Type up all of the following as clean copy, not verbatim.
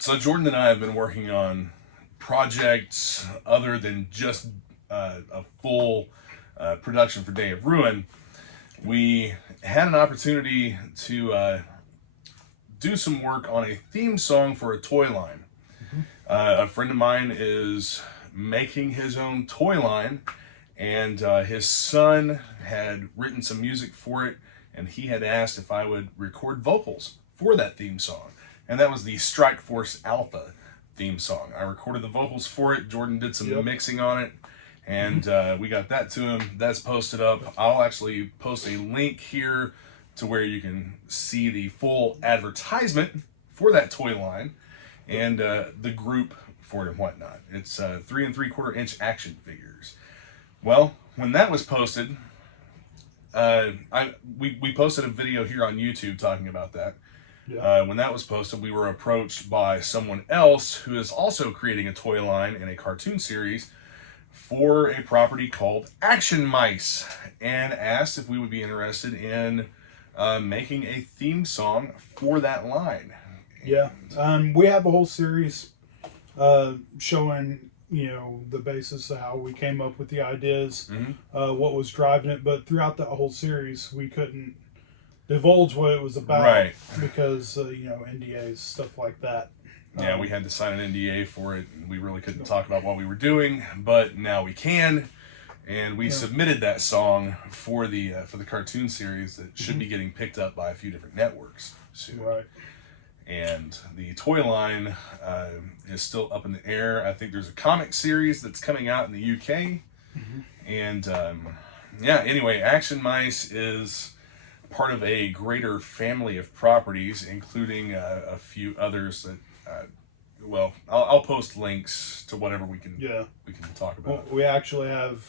So Jordan and I have been working on projects other than just a full production for Day of Ruin. We had an opportunity to do some work on a theme song for a toy line. A friend of mine is making his own toy line, and his son had written some music for it, and he had asked if I would record vocals for that theme song. And that was the Strike Force Alpha theme song. I recorded the vocals for it. Jordan did some mixing on it, and we got that to him. That's posted up. I'll actually post a link here to where you can see the full advertisement for that toy line and the group for it and whatnot. It's 3 3/4 inch action figures. Well, when that was posted, we posted a video here on YouTube talking about that. When that was posted, we were approached by someone else who is also creating a toy line and a cartoon series for a property called Action Mice, and asked if we would be interested in making a theme song for that line. Yeah, we have a whole series showing, the basis of how we came up with the ideas, what was driving it. But throughout that whole series, we couldn't divulge what it was about, Right. Because NDAs, stuff like that. Yeah, we had to sign an NDA for it, and we really couldn't talk about what we were doing, but now we can. And we submitted that song for the cartoon series that should be getting picked up by a few different networks soon. Right. And the toy line is still up in the air. I think there's a comic series that's coming out in the UK. And anyway, Action Mice is part of a greater family of properties, including a few others that, I'll post links to whatever we can talk about. Well, we actually have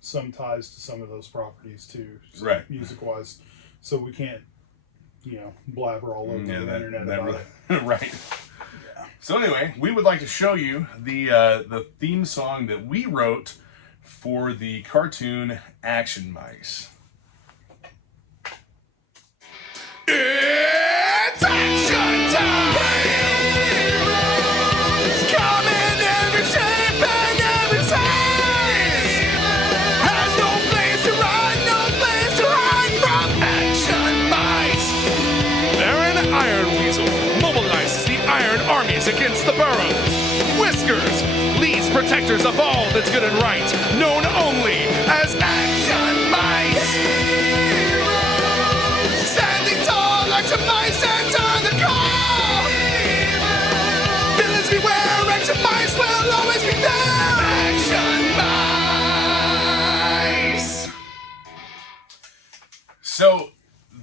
some ties to some of those properties too, right? Music-wise, so we can't, blabber all over the internet about it. Right. Yeah. So anyway, we would like to show you the theme song that we wrote for the cartoon Action Mice. It's action time! Heroes come in every shape and every size. Has no place to run, no place to hide from Action Mice. They're an iron weasel, mobilizes the iron armies against the burrows. Whiskers, leads protectors of all that's good and right, known only as Action Mice. Action Mice answer the call. Villains beware, Action Mice will always be there. Action Mice. So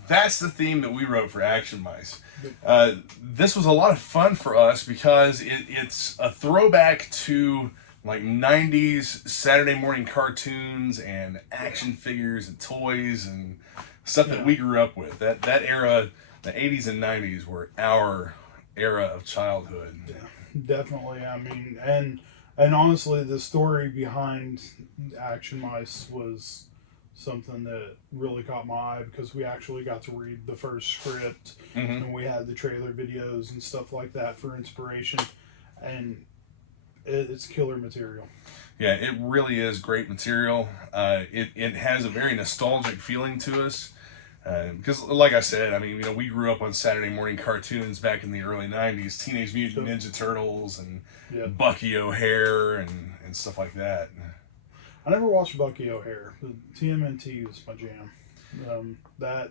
that's the theme that we wrote for Action Mice. This was a lot of fun for us because it's a throwback to like 90s Saturday morning cartoons and action figures and toys and stuff that we grew up with. That era, the 80s and 90s were our era of childhood. Yeah, definitely. I mean, and honestly, the story behind Action Mice was something that really caught my eye because we actually got to read the first script and we had the trailer videos and stuff like that for inspiration, and it's killer material. Yeah, it really is great material. It has a very nostalgic feeling to us. Because, like I said, I mean, we grew up on Saturday morning cartoons back in the early 90s, Teenage Mutant Ninja Turtles and Bucky O'Hare and stuff like that. I never watched Bucky O'Hare, but TMNT was my jam. That,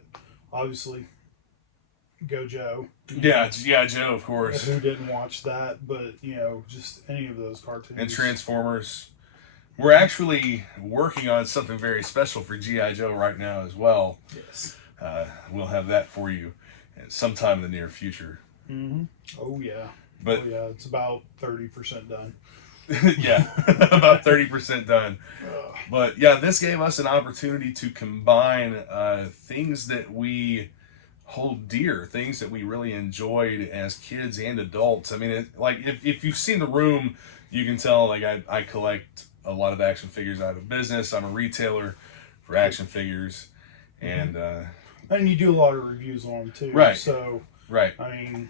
obviously, Go Joe. Yeah, Joe, of course. Who didn't watch that, but, just any of those cartoons. And Transformers. We're actually working on something very special for G.I. Joe right now as well. Yes. We'll have that for you sometime in the near future. Oh, yeah. But it's about 30% done. Yeah, about 30% done. But yeah, this gave us an opportunity to combine things that we hold dear, things that we really enjoyed as kids and adults. I mean, if you've seen The Room, you can tell I collect a lot of action figures out of business. I'm a retailer for action figures, and you do a lot of reviews on them too. Right. So right. I mean,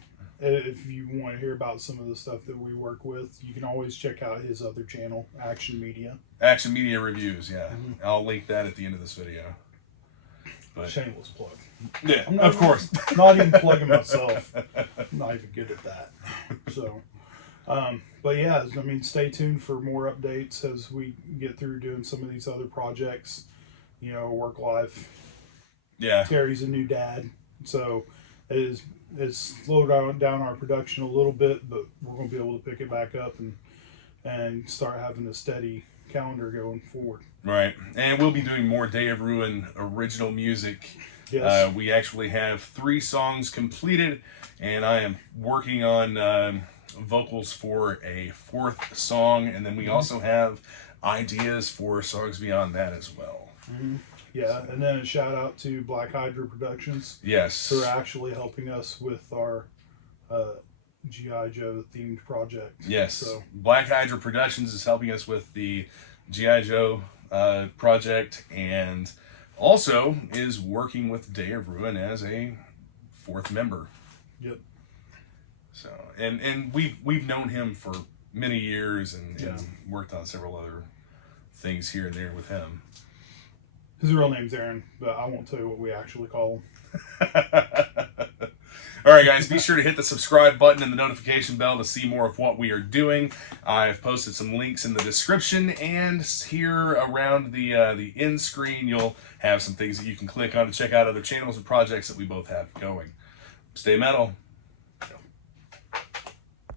if you want to hear about some of the stuff that we work with, you can always check out his other channel, Action Media. Action Media Reviews, yeah. I'll link that at the end of this video. But Shameless plug. yeah, I'm not of course. Not even plugging myself. I'm not even good at that. So, but yeah, I mean, stay tuned for more updates as we get through doing some of these other projects. You know, work life. Yeah. Terry's a new dad, so it's slowed down our production a little bit, but we're going to be able to pick it back up and start having a steady calendar going forward. Right. And we'll be doing more Day of Ruin original music. Yes. We actually have 3 songs completed, and I am working on vocals for a 4th song, and then we also have ideas for songs beyond that as well. Yeah, and then a shout out to Black Hydra Productions, Yes. who are actually helping us with our G.I. Joe themed project. Yes. So, Black Hydra Productions is helping us with the G.I. Joe project, and also is working with Day of Ruin as a 4th member. yep. So, and we've known him for many years and Yeah. worked on several other things here and there with him. His real name's Aaron, but I won't tell you what we actually call him. All right, guys, be sure to hit the subscribe button and the notification bell to see more of what we are doing. I've posted some links in the description, and here around the end screen, you'll have some things that you can click on to check out other channels and projects that we both have going. Stay metal.